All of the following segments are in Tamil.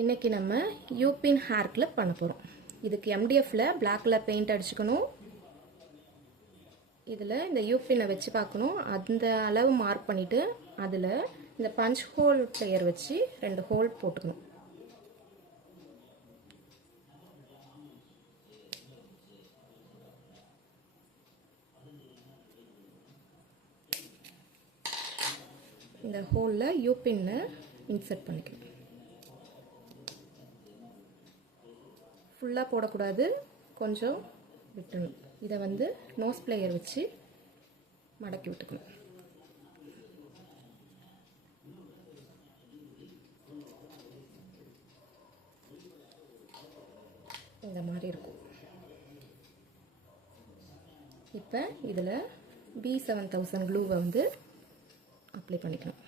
இன்றைக்கி நம்ம யூபின் ஹேர் கிளிப் பண்ண போகிறோம். இதுக்கு எம்டிஎஃப்ல பிளாக் கலர் பெயிண்ட் அடிச்சுக்கணும். இதில் இந்த யூபினை வச்சு பார்க்கணும். அந்த அளவு மார்க் பண்ணிவிட்டு அதில் இந்த பஞ்ச் ஹோல் பிளேயர் வச்சு 2 ஹோல் போட்டுக்கணும். இந்த ஹோலில் யூபின்னை இன்சர்ட் பண்ணிக்கணும். ஃபுல்லாக போடக்கூடாது, கொஞ்சம் விட்டுணும். இதை நோஸ் பிளேயர் வச்சு மடக்கி விட்டுக்கணும். இந்த மாதிரி இருக்கும். இப்போ இதில் B7000 க்ளூவை அப்ளை பண்ணிக்கணும்.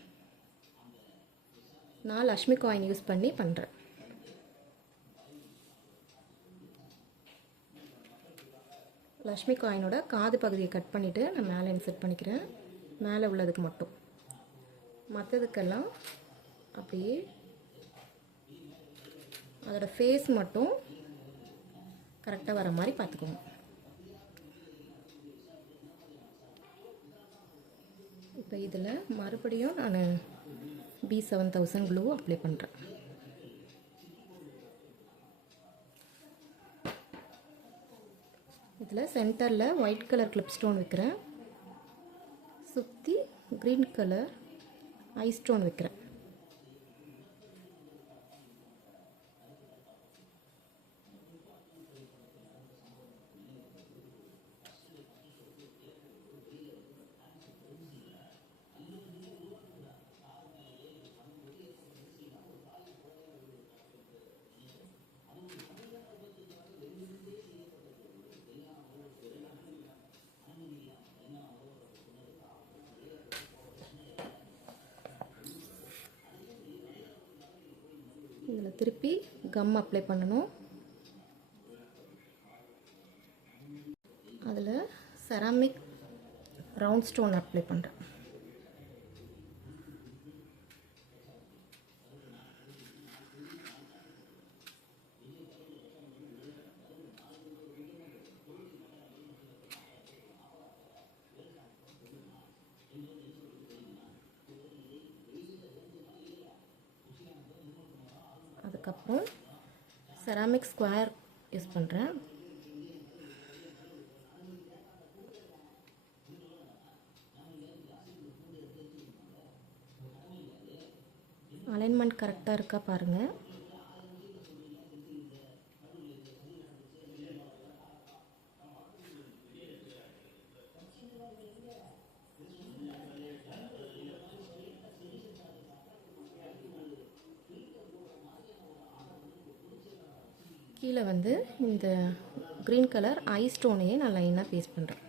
நான் லக்ஷ்மி காயின் யூஸ் பண்ணி பண்ணுறேன். லக்ஷ்மி காயினோட காது பகுதியை கட் பண்ணிவிட்டு நான் மேலே இன்சர்ட் பண்ணிக்கிறேன். மேலே உள்ளதுக்கு மட்டும், மற்றதுக்கெல்லாம் அப்படியே அதோட ஃபேஸ் மட்டும் கரெக்டாக வர மாதிரி பார்த்துக்கோங்க. இப்போ இதில் மறுபடியும் நான் B7000 க்ளூ அப்ளை பண்ணுறேன். இதில் சென்டரில் ஒயிட் கலர் கிளிப் ஸ்டோன் வைக்கிறேன். சுற்றி க்ரீன் கலர் ஐ ஸ்டோன் வைக்கிறேன். இதில் திருப்பி கம் அப்ளை பண்ணணும். அதில் செராமிக் ரவுண்ட் ஸ்டோன் அப்ளை பண்ணுறேன். அதுக்கப்புறம் செராமிக் ஸ்கொயர் யூஸ் பண்ணுறேன். அலைன்மெண்ட் கரெக்டாக இருக்கா பாருங்கள். கீழே இந்த க்ரீன் கலர் ஐ ஸ்டோனையே நான் லைனாக பேஸ்ட் பண்ணுறேன்.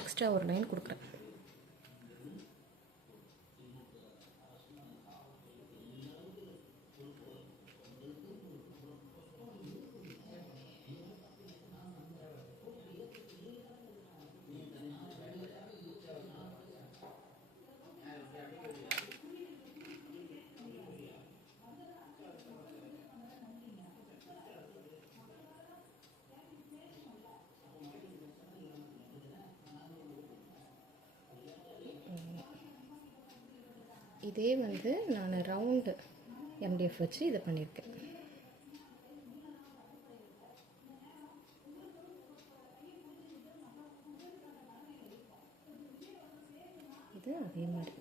எக்ஸ்ட்ரா ஒரு லைன் கொடுக்குறேன். இதே நான் ரவுண்டு எம்டிஎஃப் வச்சு இதை பண்ணியிருக்கேன். இது அதே மாதிரி